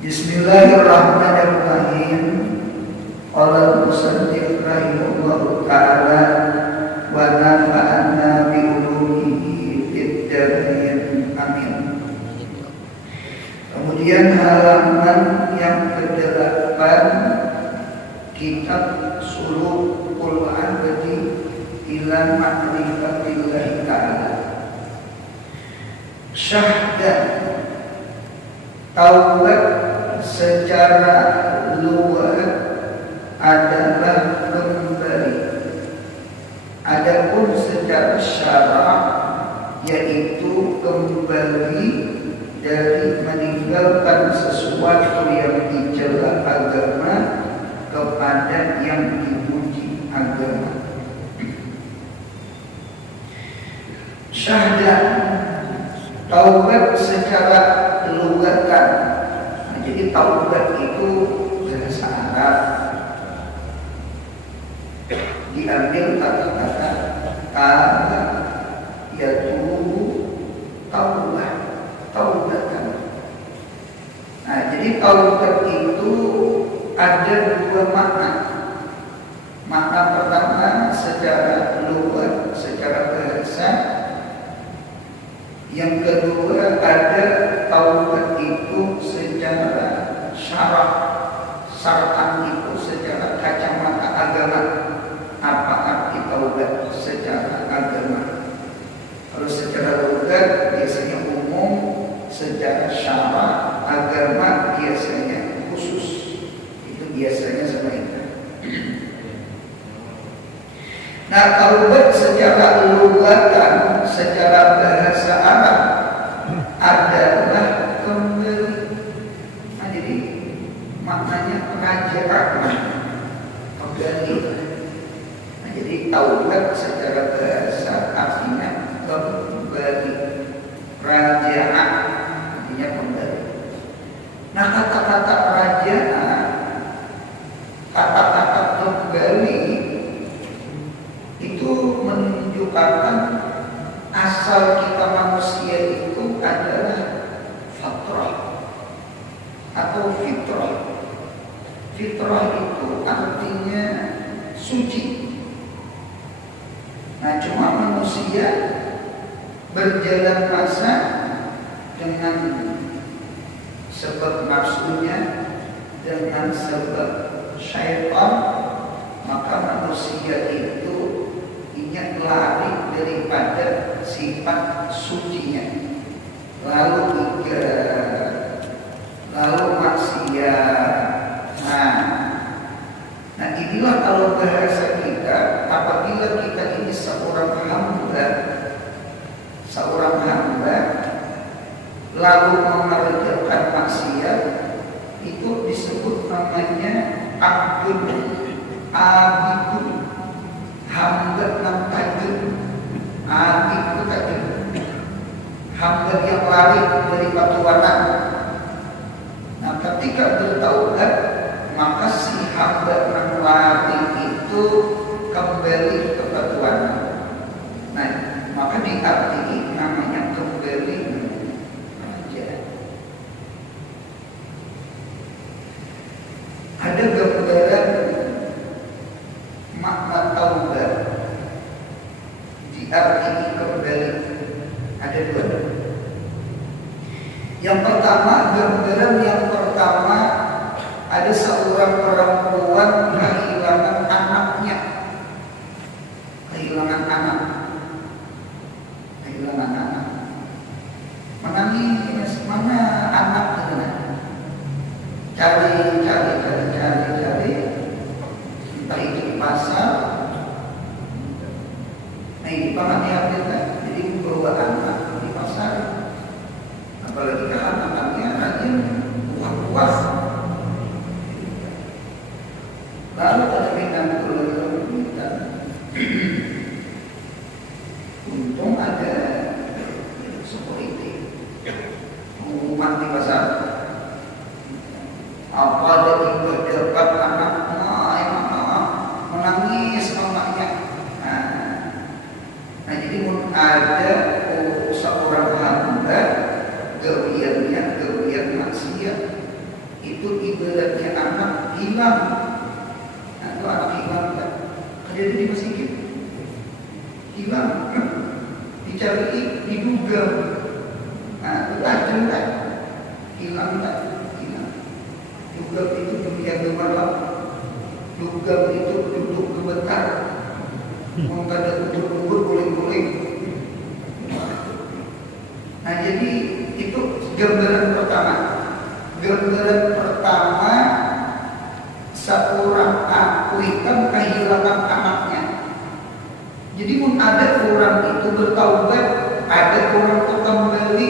Bismillahirrahmanirrahim. Qala musannif rahimahullahu ta'ala wa nafa'ana bi ulumihi fid dharain amin. Kemudian halaman yang ke-8 kitab Sulukul Abdi ila ma'rifatillah ta'ala. Syahdan, taubat secara luar adalah kembali. Adapun secara syarak yaitu kembali dari meninggalkan sesuatu yang dicela agama kepada yang dipuji agama. Syahdan, taubat secara lugatan. Jadi taubat itu bahasa Arab, diambil kata-kata taba yatubu taubat, taubatan. Nah, jadi taubat itu ada dua makna. Makna pertama secara luar, secara bahasa. Yang kedua ada taubat itu secara syarak. Syaratan itu secara kacamata agama. Apa arti taubat secara agama? Kalau secara lugat biasanya umum, secara syarak agama biasanya khusus. Itu biasanya seperti itu. Nah, taubat secara lugatan, secara bahasa Arab adalah kembali. Nah, jadi maknanya pengajaran, kembali. Nah, jadi taubat secara bahasa artinya kembali, raja'ah artinya kembali. Nah, kata-kata raja'ah, kata-kata kembali itu menunjukkan asal kita manusia itu adalah fatrah atau fitrah. Fitrah itu artinya suci. Nah, cuma manusia berjalan masa dengan sebab nafsunya, dengan sebab syaitan, maka manusia itu ingin lari daripada sifat sucinya, lalu maksiat. Nah, inilah kalau bahasa kita, apabila kita ini seorang hamba lalu mengerjakan maksiat, itu disebut namanya abdun, abidun, hamba yang tajud. Abid itu tajud, hamba yang lari dari pertuanan. Nah, ketika bertaubat, maka si hamba yang lari itu kembali ke pertuanan. Nah, maka diarti namanya kembali raja. Ada gambaran makna taubat diarti kembali, ada dua. Yang pertama, gambaran yang pertama, ada seorang perempuan kehilangan anaknya, kehilangan anak. hilang. Nah, itu anak hilang kan? Kejadian di masjid hilang, dicari, diduga. Nah, itu tajam kan? Hilang kan? Hilang. Duga itu demikian gemerlap. Duga itu duduk gemetar. Mau kada duduk kubur guling-guling. Nah, jadi itu gambaran pertama. Gambaran pertama, seorang akuikan kehilangan anaknya. Jadi ada orang itu bertaubat, ada orang itu kembali.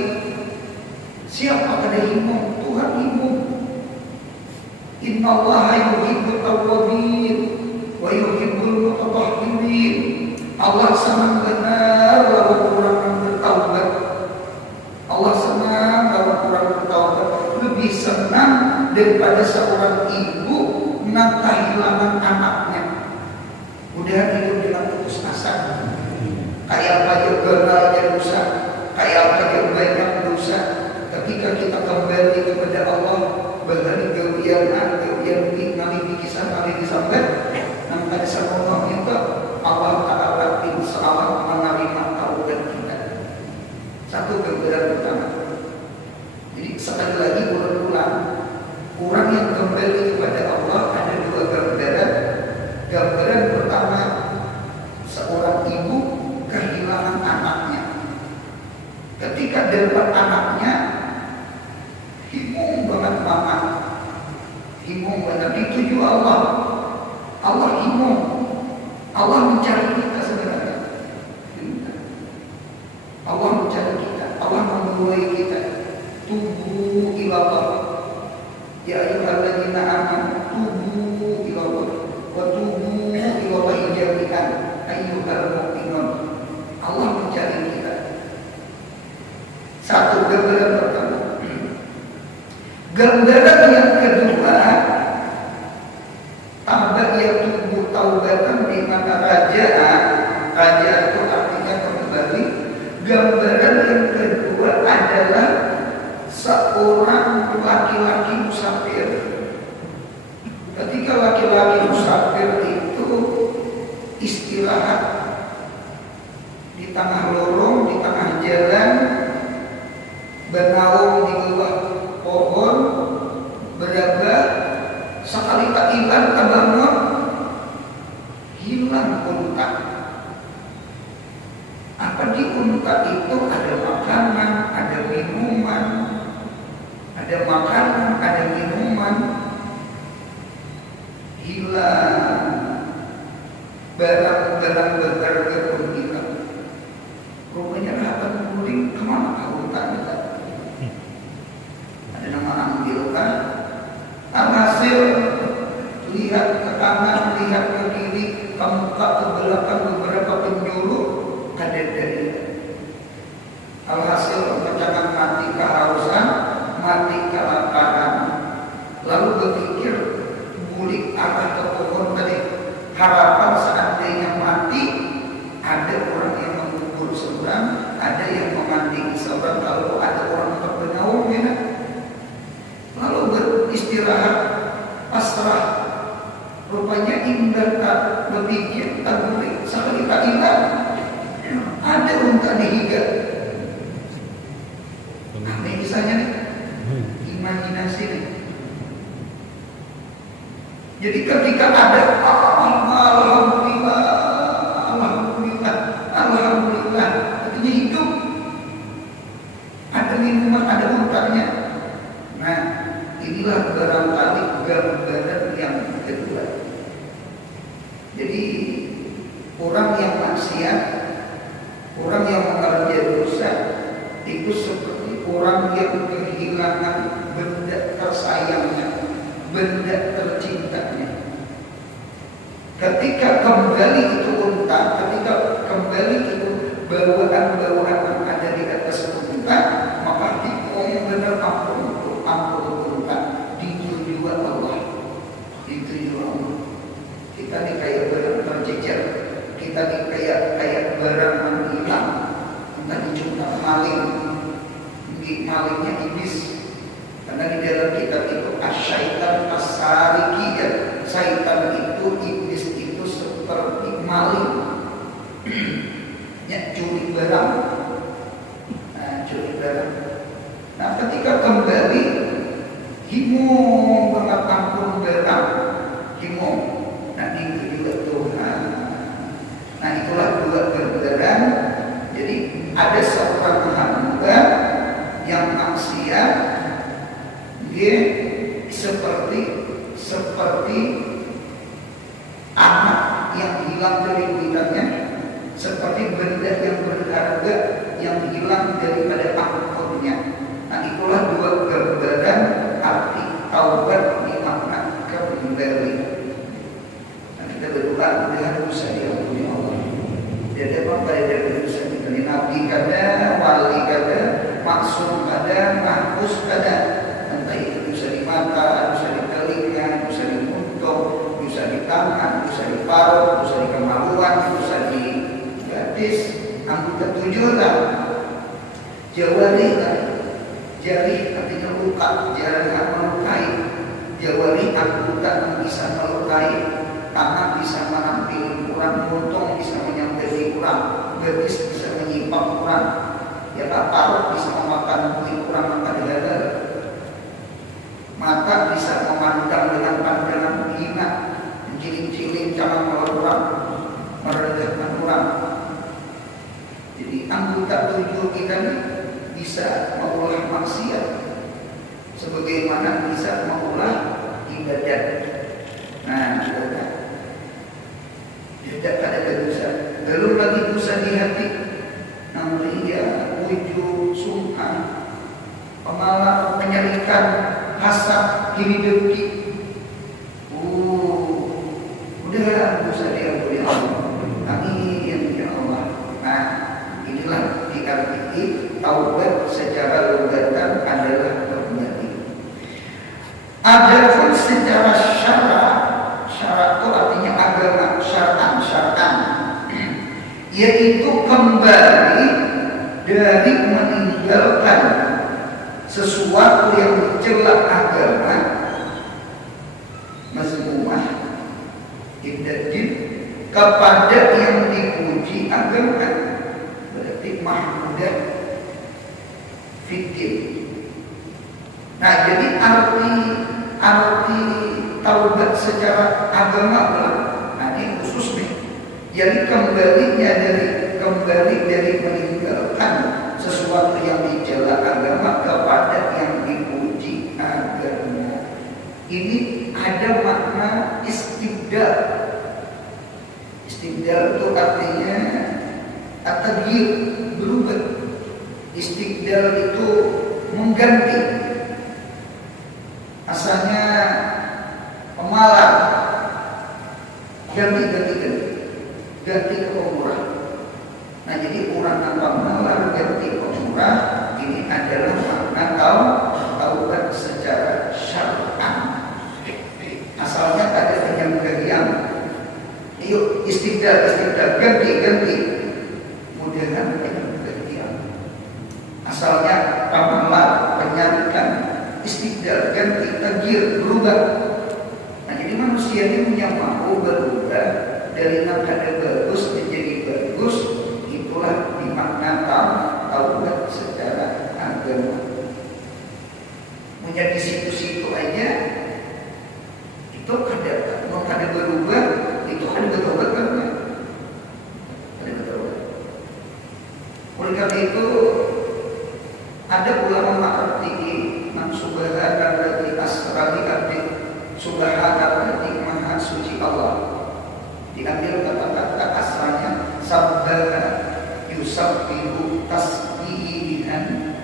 Siapa kada himung? Tuhan himung. Innallaha yuhibbut tawwabin wa yuhibbul mutatahhirin. Allah senang benar kalau orang yang bertaubat. Allah senang kalau orang bertaubat. Lebih senang daripada seorang ibu yang kehilangan anaknya. Udah hidup dengan putus asa. Kayak banyak geralnya dosa, kayak banyak banyak dosa. Ketika kita kembali kepada Allah, berani kemudian nali kisah nali disambat, nampak semua itu Allah Taala insya Allah menerima taubat kita. Satu gambaran pertama. Jadi sekali lagi ulang-ulang, orang yang kembali kepada Allah ada dua gambaran. Gambaran pertama, seorang ibu kehilangan anaknya. Ketika dapat anaknya, himung banget mama, himung banget. Dituju Allah, Allah himung, Allah mencari kita sebenarnya. Allah mencari kita, Allah memulai kita. Tubu ilallah, ya ayyuhalladzina amanu tubu ilallah wa tubu ilallah jami'an ayyuhal mu'minun. Allah mencari kita. Satu gambaran pertama. Gambaran yang kedua, tambah ya tubuh taubatan di mana raja itu artinya kembali. Gambaran yang kedua adalah seorang laki-laki musafir. Ketika laki-laki musafir itu istirahat di tengah lorong, di tengah jalan, bernaung di bawah pohon, berada, sekali tak hilang terbangun, hilang unta. Apa di unta itu ada makanan, ada minuman, ada makanan, ada minuman, hilang. Barang-barang berharga pun hilang. Rupanya rahatan kuning kemana untanya tadi? Ada nama ambilkan. Alhasil lihat ke kanan, lihat ke kiri, ke muka, ke belakang, beberapa penjuru, ada dari. Alhasil jangan mati kehausan, mati kelaparan. Lalu berpikir bulik arah ke pohon tadi. Harapan seandainya mati, ada orang yang mengubur seorang, ada yang memandingi seorang. Kalau ada orang terbenau, ya. Lalu beristirahat, pasrah. Rupanya indah tak berpikir, tak boleh. Sekali tak hilang, ada unta dihiga. Apa misalnya nih? Imajinasi nih. Jadi ketika ada Alhamdulillah, Alhamdulillah, Alhamdulillah, artinya hidup. Ada minuman, ada untanya. Nah, inilah barangkali gambaran yang kedua. Jadi orang yang maksiat, orang yang mengerjakan dosa, itu seperti orang yang kehilangan benda tersayangnya, benda tercintanya. Ketika kembali itu unta, ketika kembali itu bawaan-bawaan yang ada di atas unta, maka dikong benar ampun unta, dituju Allah, dituju Allah. Kita ini kayak barang tercecer, kita ini kayak barang yang hilang, entah dicuri maling, malingnya iblis. Karena di dalam kitab itu asyaitan as-sariki, himung banget ampun beram, himung. Nah itu juga Tuhan. Nah itulah dua perbedaan. Jadi ada seorang hamba yang maksiat, dia seperti anak yang hilang dari hutannya, seperti benda yang berharga yang hilang daripada angkotnya. Nah itulah dua perbedaan arti taubat di makna kembali. Nah kita berdoa dengan dosa diampuni Allah. Jadi apa dari dosa kita? Nabi kada, wali kada, maksum kada, mahfuz kada. Entah itu dosa di mata, dosa di telinga, dosa di mulut, dosa di tangan, dosa di paru, dosa di kemaluan, dosa di gadis. Anggota 7 lah. Jawari jari artinya luka, jari melukai. Jawari anggota yang bisa melukai. Tangan bisa menampil kurang, montong bisa menyampaikan kurang, gadis bisa menyimpang kurang, ya paru bisa memakan bui kurang maka dada. Mata bisa memandang dengan pandangan hina, cilik-cilik jangan kurang, merendahkan kurang. Jadi anggota 7 kita ini bisa mengolah maksiat sebagaimana bisa mengolah ibadat. Nah, tidak ada dosa. Belum lagi dosa di hati, namun ia wujud, sungkan, pemalas, menyerikan, hasad, iri dengki. Udah dosa diampuni Allah. Amin ya Allah. Nah, inilah diarti taubat secara logatan adalah kembali. Adapun secara syarat itu artinya agama, syaratan, yaitu kembali dari meninggalkan sesuatu yang mencela agama, mazmumah, idadid, kepada yang dipuji agama, berarti mahmudah fiddin. Nah jadi arti taubat secara agama pula. Nah ini khusus nih. Jadi kembali dari meninggalkan sesuatu yang dicela agama kepada yang dipuji agama. Ini ada makna istibdal. Istibdal itu artinya at-taghyir, berubah. Istibdal itu mengganti. Asalnya pemalas, ganti ke pemurah. Nah jadi orang tanpa pemalas ganti pemurah, ini adalah makna taubat secara syar'an. Asalnya ada yang yuk istibdal ganti mudahan penyambutian. Asalnya pemalas penyambutan, istibdal ganti, taghyir, berubah. Nah jadi manusia ini punya mau berubah dari yang ada bagus menjadi bagus. Itulah dimakna taubat secara agama. Punya di situ-situ aja itu ada berubah, itu ada bertobat kan? Ada bertobat. Oleh karena itu ada ulama mengerti subhanalladzi asra bi abdi, subhanalladzi maha suci Allah. Diambil kata-kata asalnya sabbaha yusabbihu tasbihan.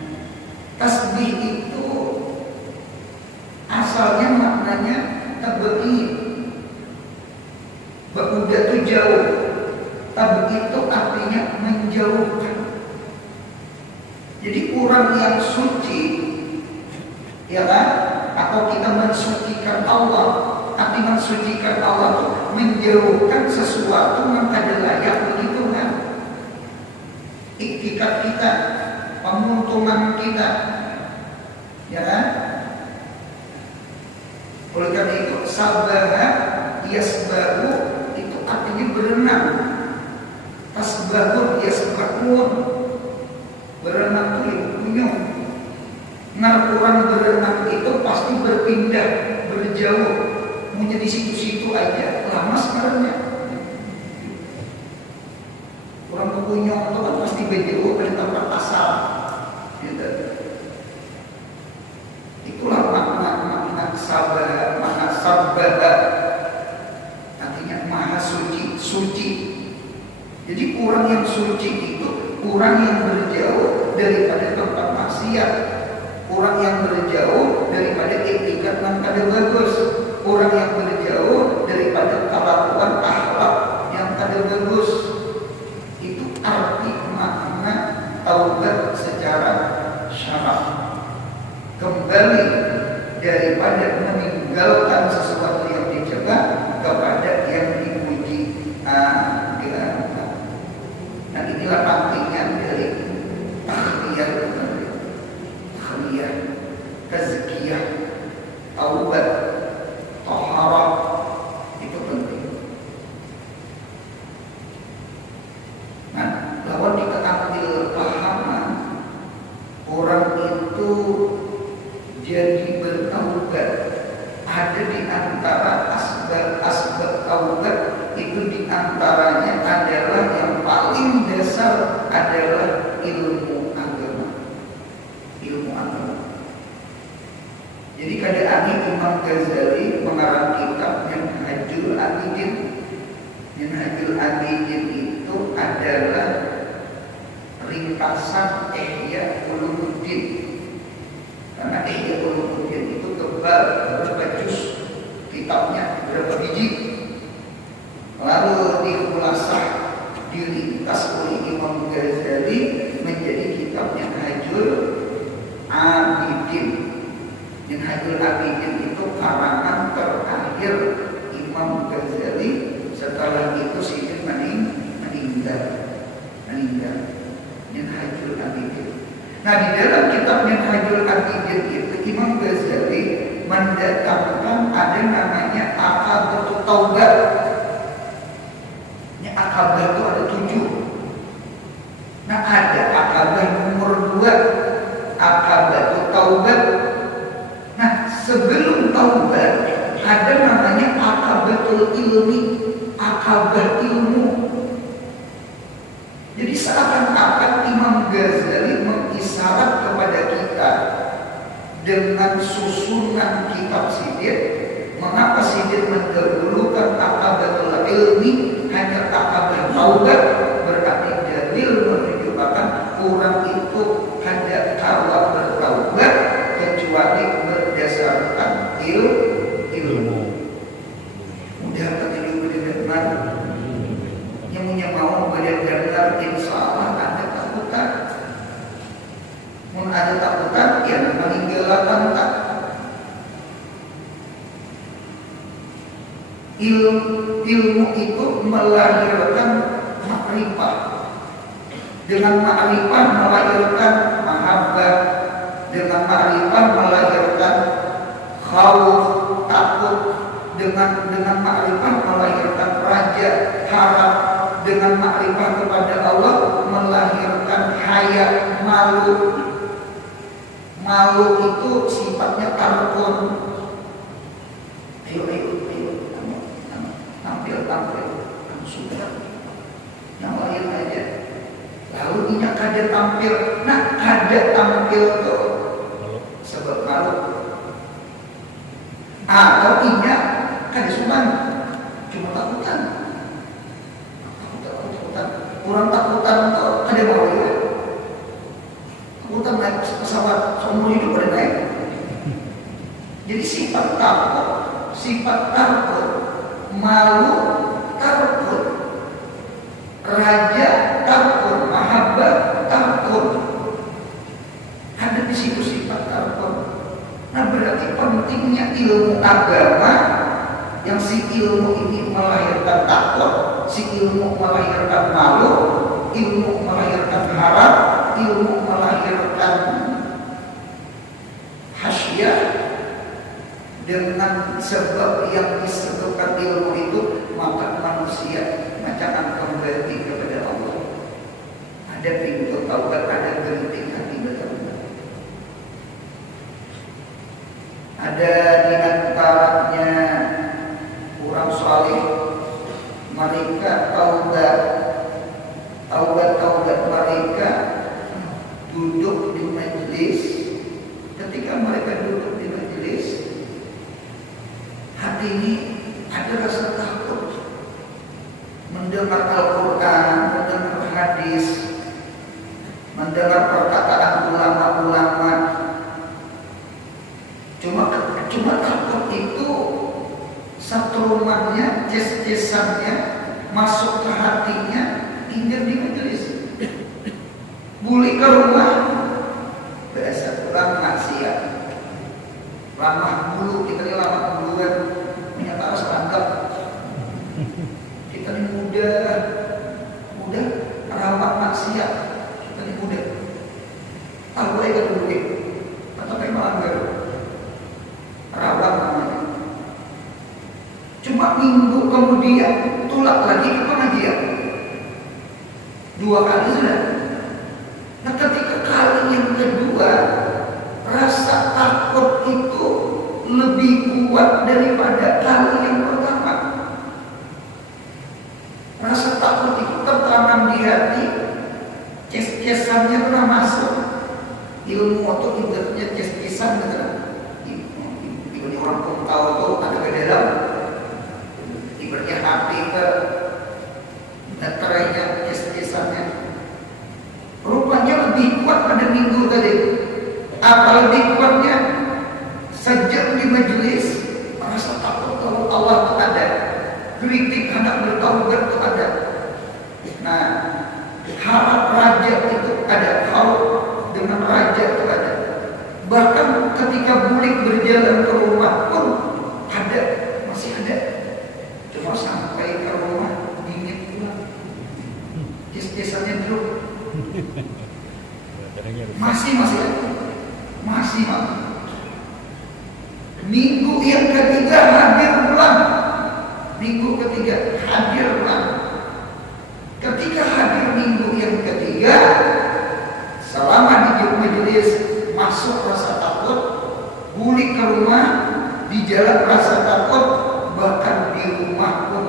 Tasbih itu asalnya maknanya tab'id. Berudah itu jauh. Tab'id itu artinya menjauhkan. Jadi orang yang suci, ya kan? Atau kita mensucikan Allah. Arti mensucikan Allah itu menjauhkan sesuatu yang ada layak bagi Tuhan. Iktikat kita, pemuntungan kita, ya kan? Oleh karena itu sabaha yasbahu itu artinya berenang. Tasbahun yasbahun, berenang itu kunyung. Nah orang berenang itu pasti sebenarnya. Orang kebunyong itu kan pasti bejo dari tempat asal. Gitu. Itulah makna sabar, makna sabar. Artinya maha suci, suci. Jadi orang yang suci itu orang yang berjauh daripada tempat maksiat, orang yang berjauh daripada etikat yang kada bagus, orang yang berjauh daripada kelakuan akhlak yang kada bagus. Itu arti makna taubat secara syaraf. Kembali daripada meninggalkan sesuatu yang dicegah kepada yang dipuji. Nah inilah pentingnya dari takhliyah, tazkiyah, taubat, taharah, itu penting. Nah, lawan kita ambil pahaman, orang itu jadi bertaubat. Ada di antara asbab taubat itu di antaranya adalah yang paling dasar adalah ilmu agama. Ilmu agama. Jadi kadang Imam Ghazali mengarang kitab Minhajul Abidin. Minhajul Abidin itu adalah ringkasan Ihya Ulumuddin. Karena Ihya Ulumuddin itu tebal, berapa juz kitabnya, berapa biji. Lalu dikulasah, diringkas oleh Imam Ghazali menjadi kitabnya Minhajul Abidin. Minhajul Abidin itu karangan terakhir Imam Ghazali. Setelah itu Sidin meninggal. Minhajul Abidin. Nah di dalam kitab Minhajul Abidin itu Imam Ghazali mendatangkan ada namanya Aqabatul Taubat. Akabah itu ada 7. Nah ada akabah nomor 2, akabah itu taubat. Nah sebelum taubat ada namanya akabatul ilmi, akabah ilmu. Jadi seakan-akan Imam Ghazali mengisyarat kepada kita dengan susunan kitab Sidin. Mengapa Sidin mendahulukan akabatul ilmi hanya akabah taubat? Berarti dalil menunjukkan orang itu hendak kalah bertaubat kecuali berdasarkan ilmu. Mudah ketemu benar-benar yang punya mau benar-benar insya Allah ada takutan. Mun ada takutan ya meninggalkan tak. Ilmu itu melahirkan makrifah. Dengan makrifah melahirkan mahabbah. Dengan makrifah melahirkan khauf, takut. Dengan makrifah melahirkan raja, harap. Dengan makrifah kepada Allah melahirkan haya, malu. Malu itu sifatnya tarkun. Ayo. Tampil sudah yang lain aja. Lalu ini kada tampil. Nah kada tampil tuh sebab malu. Atau inya kada suman, cuma takutan. Kurang takutan tuh kada mau ya. Takutan naik pesawat seumur hidup ada naik. Jadi sifat takut, malu, takut, raja takut, mahabbah takut. Ada di situ sifat takut. Nah berarti pentingnya ilmu agama yang si ilmu ini melahirkan takut, si ilmu melahirkan malu, ilmu melahirkan harap, ilmu melahirkan hasyah. Dengan sebab yang disebutkan ilmu itu maka manusia akan kembali kepada Allah. Ada pintu taubat, ada genting hati betul-betul. Ada di antaranya orang saleh ini ada rasa takut mendengar Al-Quran, mendengar hadis, mendengar perkataan ulama-ulama. Cuma takut itu satu rumahnya, ces-cesannya masuk ke hatinya, ingin di majelis. Buli ke rumah, biasa pulang maksiat. Lama dulu, kita ini lama duluan, ternyata harus anggap. Kita ini muda rawan maksiat. Kita ini muda. Tahu aja dulu, atau memang enggak rawan namanya. Cuma minggu kemudian tulak lagi ke pengajian. 2 kali sudah. Nah, ketika kali yang kedua, rasa takut itu lebih kuat daripada kali yang pertama. Rasa takut itu tertanam di hati, ces-cesannya pernah masuk. Ilmu atau ibaratnya ces-cesan gitu. Ibaratnya orang pun tahu ada ke dalam. Ibaratnya hati ke neterainya, ces-cesannya. Rupanya lebih kuat pada minggu tadi. Apa lebih kuatnya? Sejak di majelis merasa takut kalau Allah itu ada, kritik anak bertaubat itu ada. Nah, harap raja itu ada, harap dengan raja itu ada. Bahkan ketika bulik berjalan ke rumah pun ada, masih ada. Cuma sampai ke rumah dingin pula, cis-cisannya dulu. Masih Minggu yang ketiga hadir pulang. Ketika hadir minggu yang ketiga, selama di majelis masuk rasa takut, balik ke rumah di jalan rasa takut, bahkan di rumah pun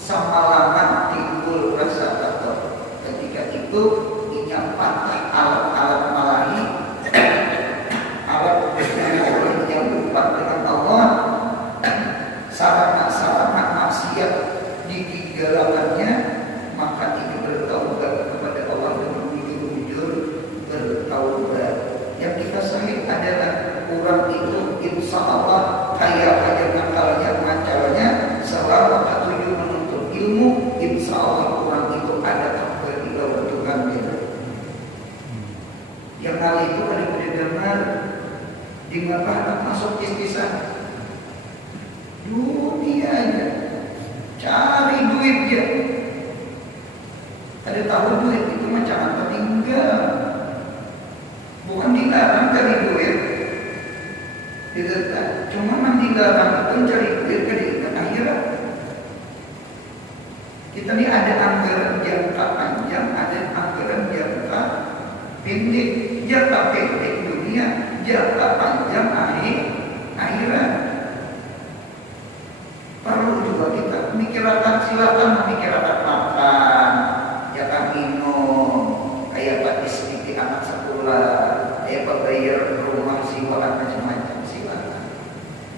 semalaman timbul rasa takut. Ketika itu yang patah alat-alat malahi, alat yang berupa dengan Allah, sarana-sarana maksiat ditinggalkannya, maka ini bertaubat kepada Allah dengan jujur bertaubat. Yang kita sahih adalah orang itu insya Allah kaya nakalnya macaranya selama ketujuh menuntut ilmu, insya Allah orang itu ada kembali kepada Tuhan dia. Yang hal itu ada benar di mana masuk istighfar dunianya, cari duit dia. Ada tahu duit itu macam apa tinggal, bukan dilarang cari duit, tidak. Cuma dilarang itu cari duit ke akhirat. Kita ini ada anggaran jangka panjang, ada anggaran jangka pendek. Jangka pendek dunia, jangka panjang akhirat. Perlu juga kita memikirkan, silakan memikirkan makan, jangan minum, kayak pak istri anak sekolah, kayak bayar rumah siwaan macam-macam, silakan.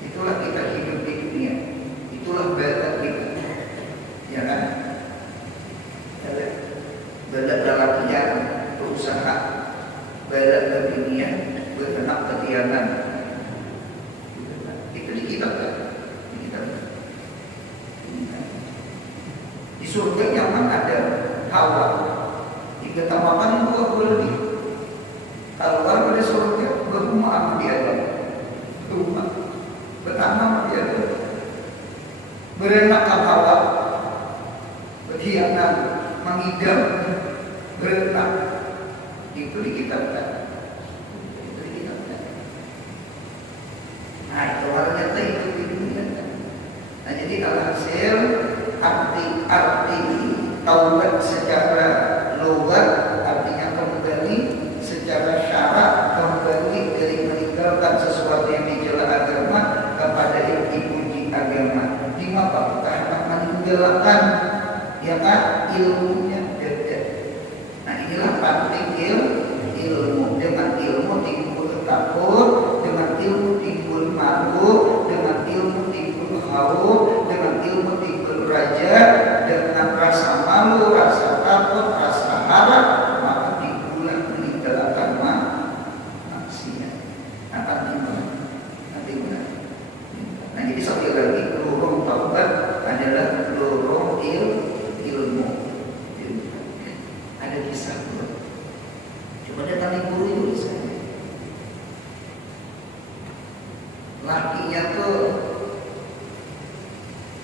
Itulah kita hidup di dunia, itulah bakat kita, ya kan? Bakat dalam yang berusaha, bakat dunia, berkenak ketianan. Itu di kitab kan? Di surga nyaman ada Hawa, diketawakan 2 lebih. Kalau pada surga berumah di Adam, berumah bertanam di Adam, berenak Hawa, berkhianat, mengidam, berenak. Itu dikitabkan. Nah, itu warnanya itu di dunia. Nah, jadi alhasil arti taubat secara logat artinya kembali, secara syarak kembali dari meninggalkan sesuatu yang dicela agama kepada yang dipuji agama. Di mata kita meninggalkan, ya kan, ilmunya beda. Nah, inilah penting ilmu. Dengan ilmu timbul takut, dengan ilmu timbul malu, dengan ilmu timbul jadi sekali lagi lorong taubat adalah lorong ilmu. Ada kisah tuh. Coba dia tanya guru itu saya. Lakinya tuh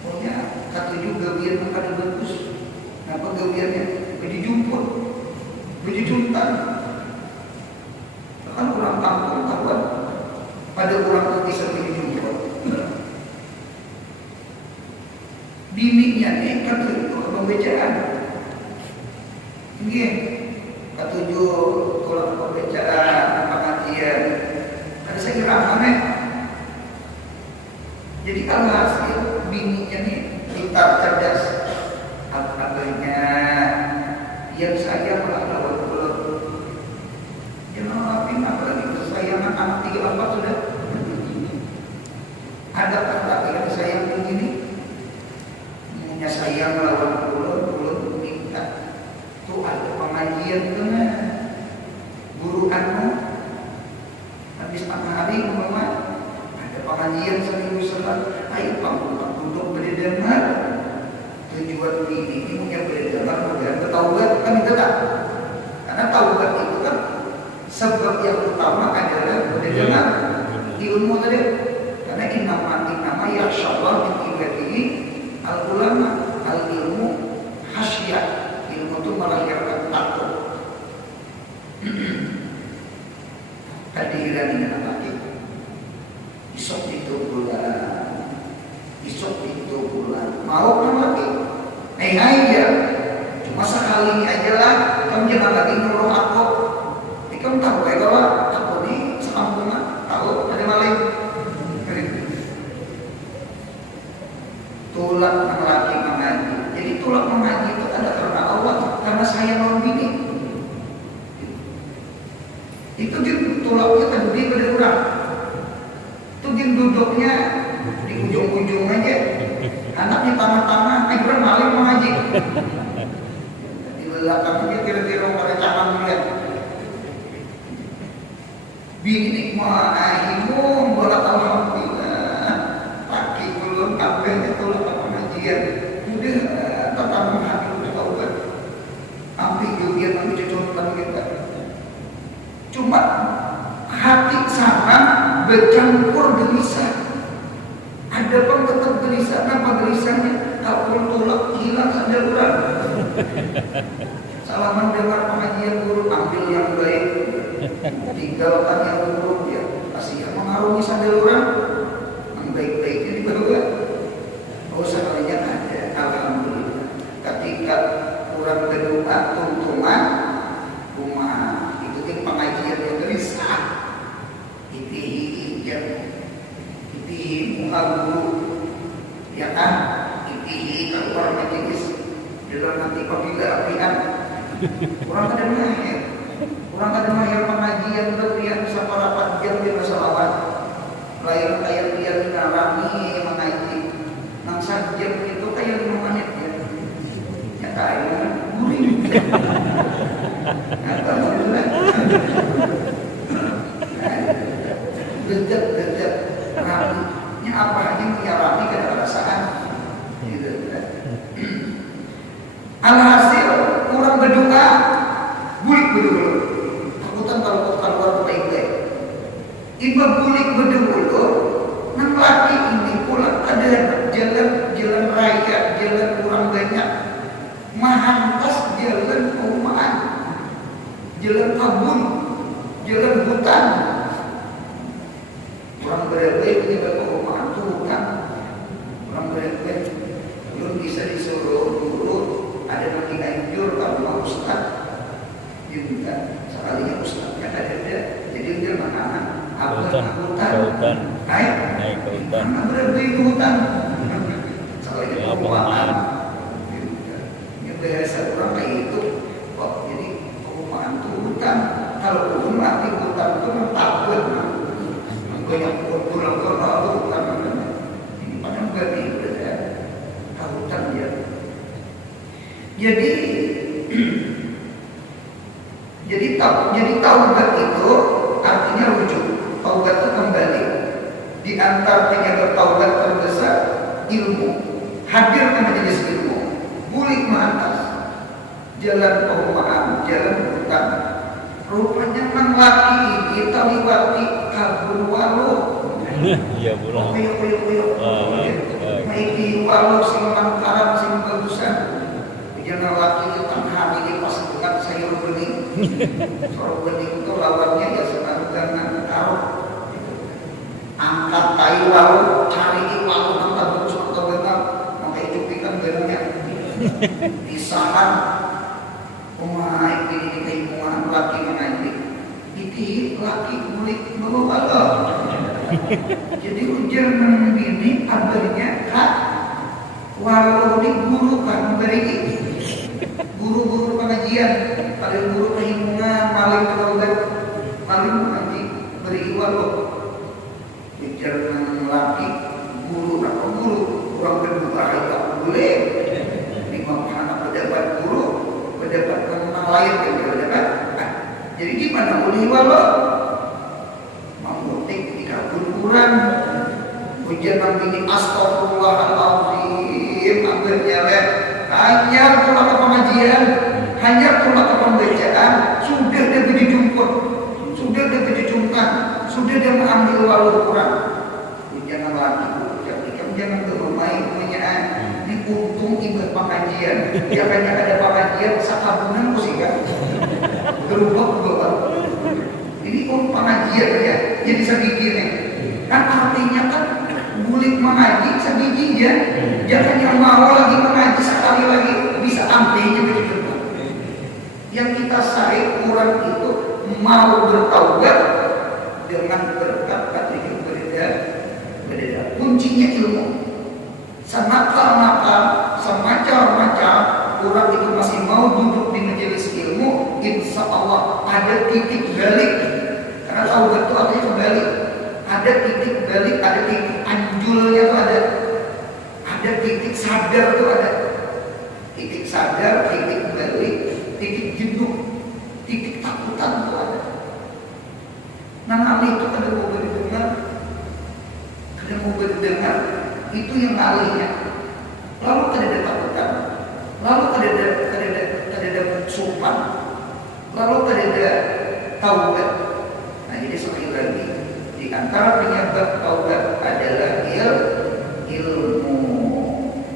punya katujuh gawian maka bagus. Kenapa gawiannya? Dijumput, dijuntan. Kan orang kampung kawan pada orang bisa dijumput. Bininya nekat itu pembacaan. Ini katujuh tulang pembacaan pengajian. Ada saya kira aneh. Jadi alhasil bininya nih pintar cerdas. Abangnya yang saya melawan belum. Jangan maafin apalagi kesayangan anak 34 sudah. Ada kata yang sayang begini. Punya sayang melawan belum minta. Tuh ada pengajian kena guru anu habis tengah hari ngomong ada pengajian seminggu setelah ayo panggung untuk berdengar tujuan ini punya berdengar kemudian bertaubat kan itu tak karena taubat itu kan sebab yang utama adalah berdengar ilmu tadi karena innama yakhshallah min ibadihi al ulama al ilmu hasyah ilmu itu melahirkan takut. Hadirin yang lagi isok itu bulan mau kan lagi ya cuma sekali aja lah kamu jangan lagi nyuruh aku ini kamu tahu ya bahwa aku nih sekampungan tahu ada maling tulak lagi mengaji jadi tulak mengaji itu ada karena Allah karena saya mau bini itu dia tulaknya tadi pada kurang itu dia duduknya di ujung-ujung aja anaknya tanah-tanah kurang maling mengaji di belakangnya kira-kira pada caman lihat bini ma'ahimu bolak alhamdulillah pagi belum kabelnya tulak pengajian udah tetap menghati udah tahu kan ambil juga ambil contohan kita cuma hati sama bercampur gelisah. Ada pun tetap gelisah. Kenapa gelisahnya? Kalau tulak hilang sandaluran. Salaman dengar pengajian guru ambil yang baik. Tinggalkan yang buruk ya. Kasih yang mengarungi sandaluran. Yang baik-baiknya dibawa. Oh sekalinya ada. Alhamdulillah. Ketika kurang berdoa tuntungan rumah. Pengajian yang gelisah itihi muka guru ya kan itihi keluar majelis dalam nanti apabila apian kurang ada mahir pengajian berlian bisa para jam di masyarakat layar dia rami mengaji nang jam itu kayak 5 menit ya kayak guring Gejat rapinya apa aja punya rapi kada perasaan gitu. Alhasil kurang berdoa bulik berdulu takutan kalau keluar baik-baik iba bulik berdulu nang laki ini pula ada jalan raya jalan kurang banyak mahantas jalan perumahan jalan kabun jalan hutan orang berbeda ini perumahan Tuhan orang berbeda belum bisa disuruh dulu ada lagi anjur kalau ustaz juga sekalinya ustaznya ada jadi dia mana hutan naik ke hutan mana berbeda hutan sekalinya perumahan ini biasa orang kayak itu kok jadi perumahan hutan kalau perumahan di hutan itu takut banyak pulang-pulang hutan ini padahal berarti berbeda hutan dia jadi taubat itu artinya rujuk taubat itu kembali di antara artinya bertaubat terbesar ilmu. Hadir ke majelis ilmu, bulik mengatas, jalan perumahan, jalan hutan. Rupanya man laki kita liwati kabun walu. Iya pulang. Maiki walu sing mangkaran sing bagusan. Jangan laki kita hari ini pas dengan sayur bening. Sayur bening itu lawannya ya sekarang taruh. Angkat tai walu, cari walu angkat terus atau benar, maka cupikan benangnya. Pisahan. Umai ini keimuan laki mengaji. Iki laki mulik mengolah. Jadi ujian ini adanya kak walau di guru kan dari guru-guru pengajian, ada guru keimuan maling taubat, maling mengaji beri walau. Ujian laki guru apa guru orang berbuka tak boleh. Lima anak pejabat guru, pejabat mengenal lain yang pejabat. Jadi gimana boleh walau? Memutik di kabur-kuburan hujan ini astagfirullahaladzim akhirnya hanya keluar pengajian, hanya keluar pembacaan, sudah dia dijumpa, sudah dia dijumkan, sudah dia mengambil walau Quran. Jangan lagi, jangan bermain punyaan. Ini untung ibadah pengajian. Ya hanya ada pengajian sakabunan musik kan, berubah. Ini pengajian ya, jadi sedikit nih. Kan artinya kan bulik mengaji sedikit ya. Jangan yang mau lagi mengaji sekali lagi bisa ambilnya begitu. Yang kita sahih Quran itu mau bertaubat dengan berkat yang berbeda. Kuncinya ilmu. Senakal-nakal, semacam-macam orang itu masih mau duduk di majelis ilmu, insya Allah ada titik balik. Karena taubat itu artinya kembali. Ada titik balik, ada titik anjulnya itu ada titik sadar itu ada. Titik sadar, titik balik, titik jenuh, titik takutan itu ada. Nah nanti itu ada mau berdengar, itu yang alihnya. Lalu ada takutan, lalu ada sumpah, lalu ada taubat. Nah jadi sekali lagi di antara penyebab taubat adalah ilmu.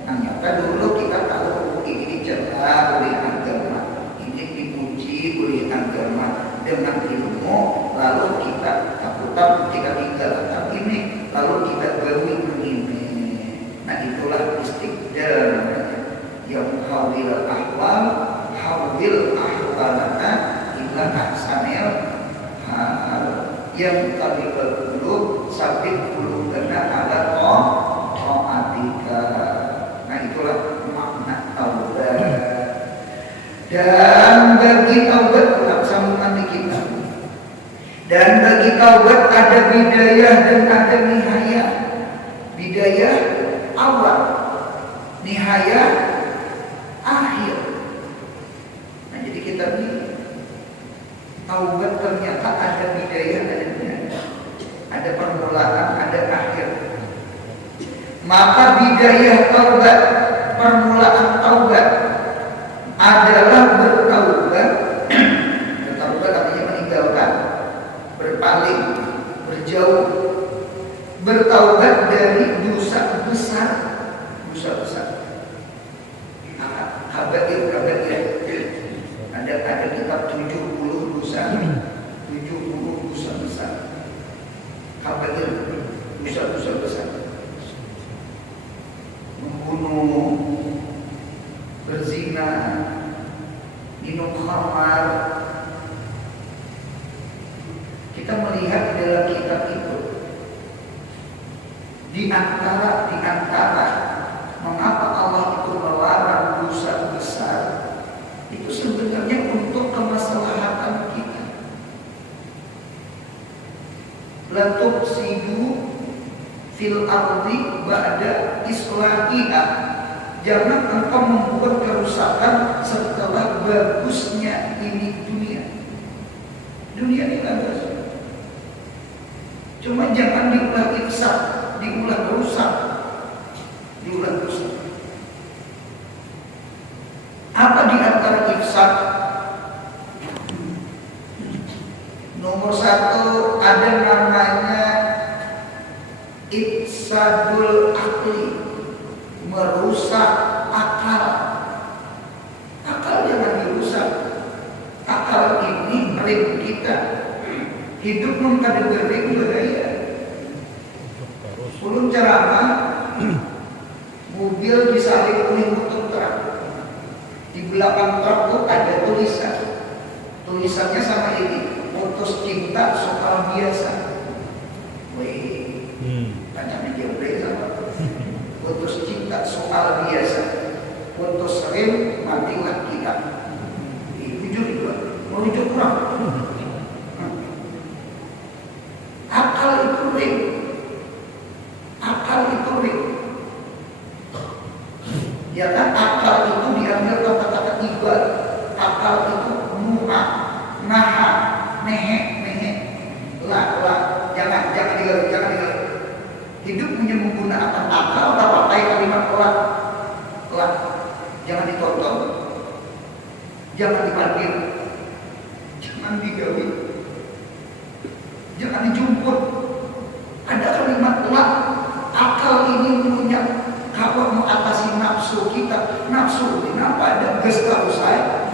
Ternyata dulu kita tahu ini dicela oleh agama, ini dipuji oleh agama dengan ilmu, lalu kita takutan jika tinggalkan ini, lalu kita berwi ini. Nah itulah istiqdal yang hawil ahwal ahwalana illa ahsanil hal yang kami berguru sabit bulu dana ala ta'atika. Nah itulah makna taubat. Dan bagi taubat tetap sambungan di kita. Dan bagi taubat ada bidayah dan ada nihayah. Bidayah awal, nihayah akhir. Nah jadi kita ini taubat ternyata ada bidayah, ada nihayah, ada permulaan, ada akhir. Maka bidayah taubat, permulaan taubat adalah bertaubat. Bertaubat artinya meninggalkan, berpaling, berjauh, bertaubat dari dosa besar, dosa besar. Habair ada kitab 70 dosa, 70 dosa besar. Habair dosa besar. Membunuh, berzina, minum khamar. Kita melihat di dalam kitab itu di antara mengapa Allah itu melarang dosa besar itu sebenarnya untuk kemaslahatan kita. La tufsidu fil ardi ba'da islahiha. Jangan engkau membuat kerusakan setelah bagusnya ini dunia. Dunia ini bagus. Cuma jangan diulah ifsad. diulang rusak. Apa di antara ifsad? Nomor satu ada namanya ifsadul akli, merusak akal. Akal jangan dirusak. Akal ini rem kita. Hidup mengkada berem beraya. Ulun ceramah, mobil disalip oleh motor truk. Di belakang truk itu ada tulisan. Tulisannya sama ini, putus cinta soal biasa. Wih, tanya jauh sama. Putus cinta soal biasa. Putus rem matilah kita. Jujur itu, mau jujur kurang. Akal itu rem. Akal itu rem. Ya kan, akal itu diambil kata-kata tiga. Akal itu muha, naha, nehe, la, jangan digalau. Hidup punya menggunakan akal, tak pakai kalimat la, jangan ditonton, jangan diparkir, jangan digawi, jangan dijemput. Ada kalimat la. Akal ini punya, kalau mau atasi nafsu kita, nafsu ini apa ada gestar saya?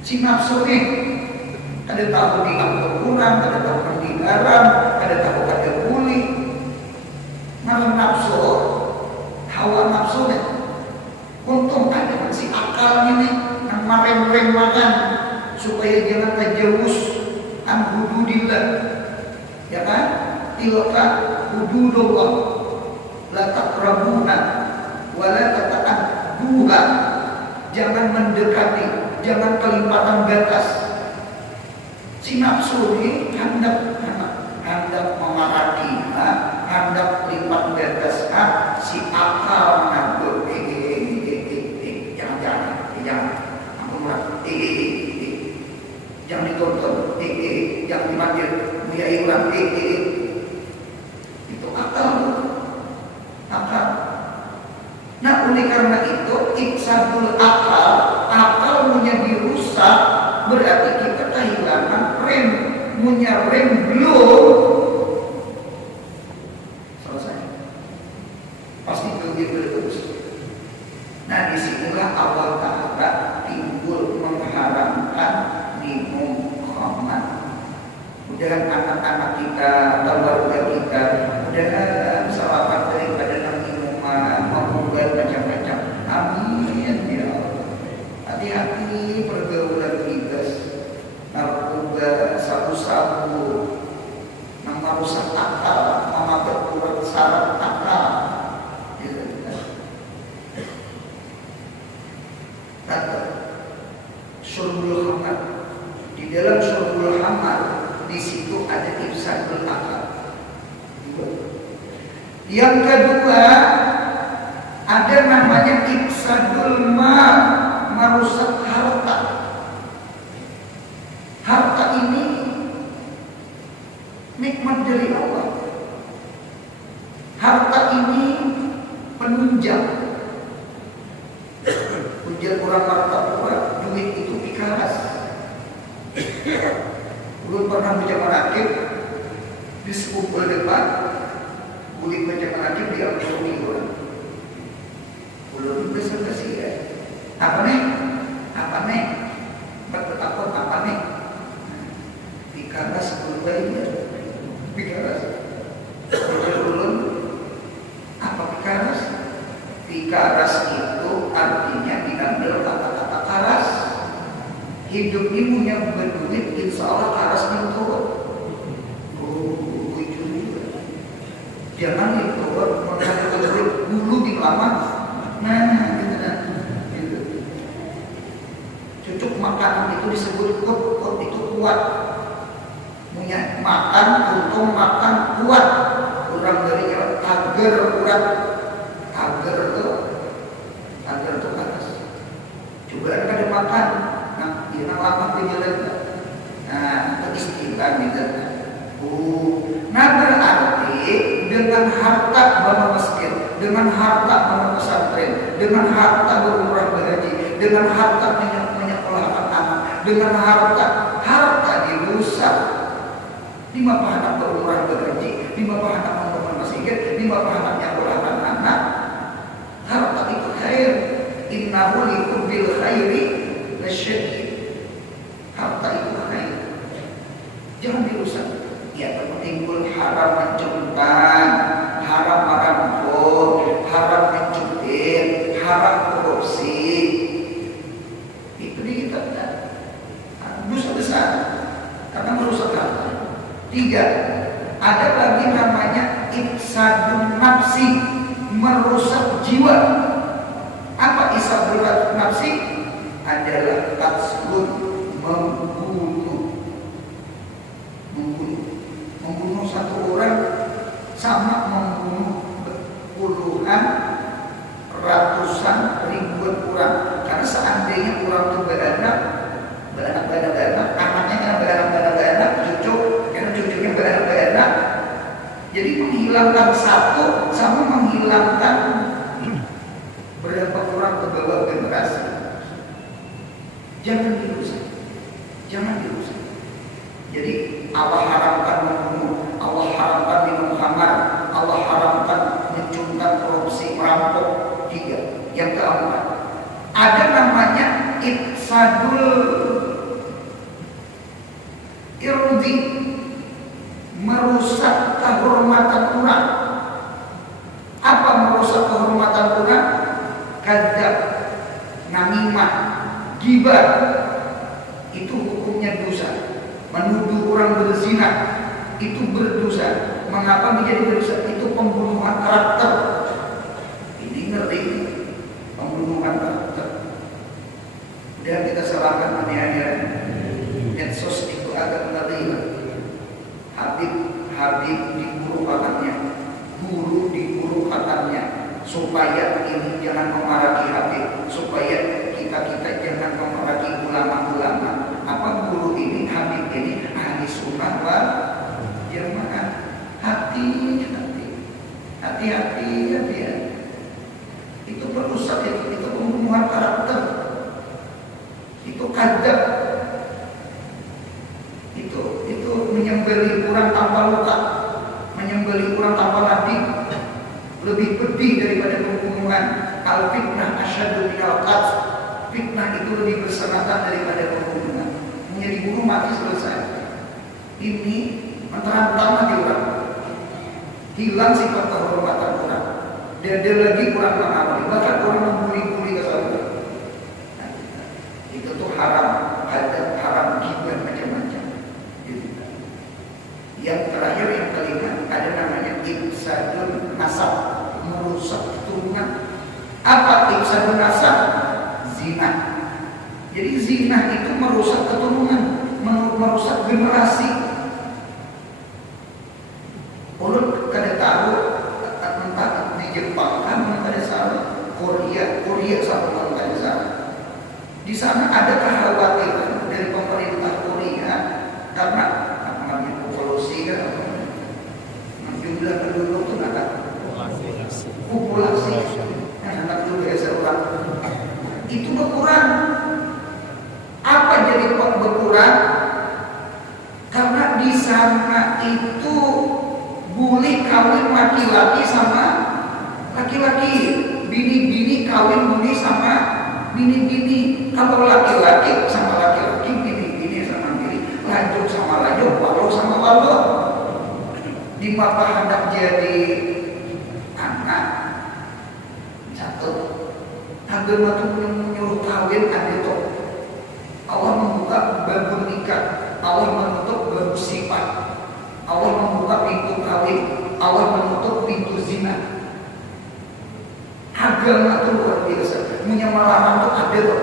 Si nafsu ini ada tahu di kurang, ada tahu di garam, ada tahu ada pulih. Malah nafsu, hawa nafsu nih. Untung ada si akalnya nih, yang marem-rem makan supaya jangan terjerumus an hududillah, ya kan? Tilka hududullah, la taqrabuna wa la tata'adduha. Jangan mendekati, jangan kelipatan batas. Si nafsu ini hendak memarati, hendak lipat batas. Si akal nabur, jangan, jangan ditonton, jangan dimanggil, biaya ulang, itu akal. Nah, oleh karena itu, iksadul akal menjadi rusak, berarti kita kehilangan rem, punya rem belum selesai, pasti terus. Nah, disinilah Allah Ta'ala timbul mengharamkan minum khamar. Mudah-mudahan anak-anak kita, keluarga kita, mudah-mudahan selamat daripada minuman, membuat macam-macam. Amin ya Allah. Hati-hati pergaulan bebas, narkoba, sabu-sabu, merusak akal, memperkuat syarat akal. Syurbul khamar. Di dalam syurbul khamar, di situ ada ifsadul akal. Yang kedua ada namanya ifsadul mal, merusak harta. Harta ini nikmat dari Allah. Harta ini penunjang. Ujar orang martabua, duit itu pikaras. Belum pernah baca manakib di sekumpul depan, boleh baca manakib di Al-Qur'an orang. Belum presentasi ya. Apa nih? Bertakut apa nih? Pikaras berbayar. Pikaras. Belum. Apa pikaras? Pikaras itu artinya diambil kata-kata karas. Hidup ini punya berduit, insya Allah karas turun. Oh, itu juga. Jangan itu mengatakan duit dulu di lama. Nah, gitu. Cucuk makanan itu disebut kot itu kuat. Punya makan, untung makan kuat. Kurang dari agar kuat. Agar itu karas. Coba ada makan. Yang lama penjalan, nah istilah gitu. Nah berarti dengan harta bangun masjid, dengan harta bangun pesantren, dengan harta berumrah berhaji, dengan harta menyekolahkan anak, dengan harta dirusak. 5 anak berumrah berhaji, 5 anak membangun masjid, 5 anak menyekolahkan anak. Harta itu khair. Innahu lihubbil khairi lasyadid. Harta itu khair. Jangan dirusak. Ya, timbul haram mencurikan, haram merampok, haram mencuri, haram korupsi. Itu kita dosa besar karena merusak harta. 3, ada lagi namanya ifsadun nafsi, merusak jiwa. Apa ifsadun nafsi? Adalah qatlun, membunuh satu orang sama membunuh puluhan, ratusan, ribuan orang. Karena seandainya orang itu beranak, anaknya kan beranak, cucunya beranak. Jadi menghilangkan satu sama menghilangkan berapa orang ke bawah generasi. Jangan dirusak. Jadi Allah haramkan membunuh, Allah haramkan minum khamar, Allah haramkan mencungkang, korupsi, merampok. 3. Yang keempat, ada namanya ifsadul irdi, merusak kehormatan orang. Apa merusak kehormatan orang? Kadzab, namimah, ghibah. Itu hukumnya dosa. Menuduh orang berzina itu berdosa. Mengapa menjadi berdosa? Itu pembunuhan karakter. Ini ngerti, pembunuhan karakter. Udah kita salahkan adik-adik. Medsos itu agak ngeri. Habib diburu katanya, guru diburu katanya, supaya ini jangan memarahi Habib, supaya kita jangan memarahi ulama-ulama. Apa guru ini, Habib ini ahli sunnah wal jamaah. Hati-hati ya. Itu merusak, itu pembunuhan karakter, itu kadzab, itu menyembelih orang tanpa luka, menyembelih orang tanpa lading, lebih pedih daripada pembunuhan. Al fitnah asyaddu minal qatl. Fitnah itu lebih berseratan daripada pembunuhan. Menjadi bunuh mati selesai. Ini menterang mati orang, hilang sifat kehormatan orang, dan dia lagi kurang mengamali, bahkan orang membuli-buli ke saudara. Nah, itu tuh haram, haram ghibah macam-macam. Yang terakhir, yang kelima, ada namanya ifsadun nasab, merusak keturunan. Apa ifsadun nasab? Zina. Jadi zina itu merusak keturunan, merusak generasi. Ulun kada tahu entah di Jepang kan kada salah, Korea sama kada salah. Di sana ada kekhawatiran dari pemerintah Korea karena namanya populasi kan, jumlah penduduk itu ada populasi anak juga seorang itu berkurang. Apa jadi berkurang? Karena di sana itu boleh kawin laki-laki sama laki-laki, bini-bini kawin boleh sama bini-bini. Kalau laki-laki sama laki-laki, bini-bini sama bini, lanjut sama lanjut, walau sama walau. Di mata hendak jadi anak satu, hampir matu menyuruh kawin itu. Allah membuka bab nikah, Allah menutup bab sifat. Allah membuka pintu kawin, Allah menutup pintu zina. Agama itu luar biasa. Punya melarang itu ada loh.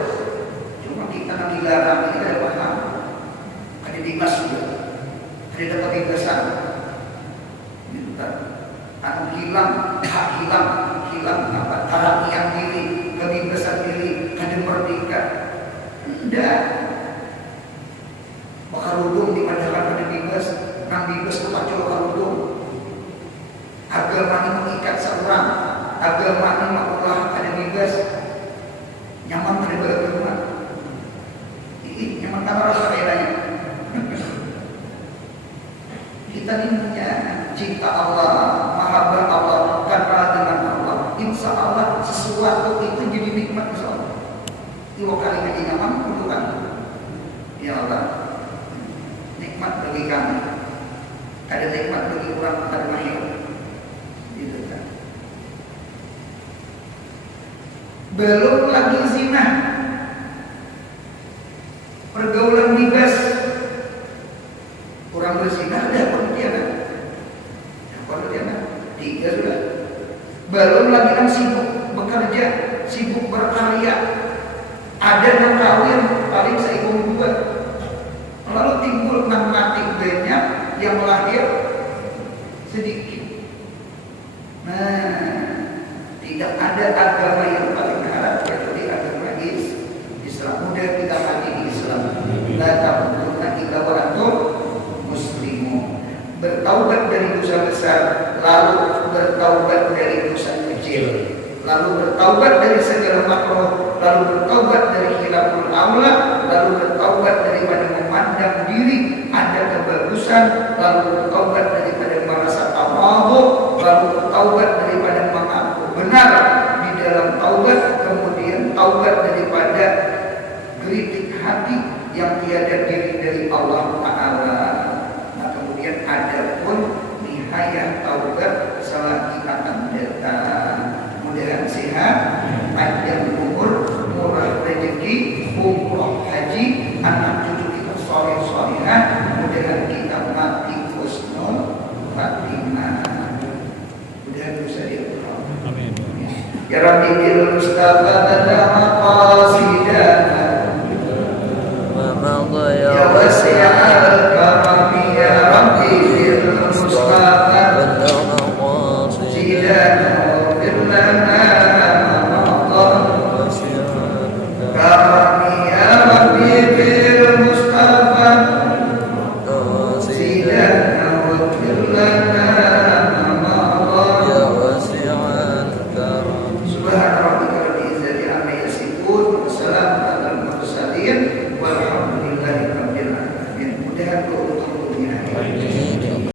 Cuma kita yang dilarang ini ada paham. Ada dimas juga. Ada dapat bingkasan. Hilang apa? Taraki yang diri, kebingkasan diri, ada merdeka. Tidak. Bakar udung dipadahkan pada bingkas. Nang bibas itu pacul karudung. Agama ini mengikat seorang. Agama ini makulah ada bebas. Nyaman pada beragama. Ini nyaman kamar rasa bedanya. Kita ini punya cinta Allah, mahabbah Allah, karena dengan Allah. Insya Allah sesuatu itu jadi nikmat insya Allah. Dua kali ngaji nyaman, bukan? Ya Allah, nikmat bagi kami. Ada nikmat bagi orang pada mahir. Gitu kan. Belum lagi zina, pergaulan bebas, orang berzina ada penelitian, tiga sudah. Belum lagi yang sibuk bekerja, sibuk berkarya, ada yang kawin paling seikung dua, lalu timbul yang mati banyak, yang lahir sedikit. Nah, tidak ada agama yang paling benar kecuali agama Islam. Mudah kita mati di Islam. La tamutunna illa wa antum muslimun. Bertaubat dari dosa besar, lalu bertaubat dari dosa kecil, lalu bertaubat dari segala makruh, lalu bertaubat dari khilaful aula, lalu bertaubat daripada memandang diri ada kebagusan, lalu bertaubat daripada merasa tawadhu, lalu bertaubat daripada mengaku benar di dalam taubat, kemudian taubat daripada geritik hati yang tiada diri dari Allah Ta'ala. Nah kemudian ada pun nihayah taubat selagi akan datang. Mudahan sehat, panjang umur, murah rezeki, umroh haji, anak cucu kita soleh-solehah, mudahan kita mati husnul khatimah. Mudahan bisa diatur. Amin. Ya Rabbi bil Mustafa lana maqasidana ya wasi'al karami ya Rabbi bil Mustafa lana maqasidana waghfir lana karami ya Rabbi bil Mustafa sidana waghfir lana Subhana rabbika rabbil izzati amma yasifun. Wassalamu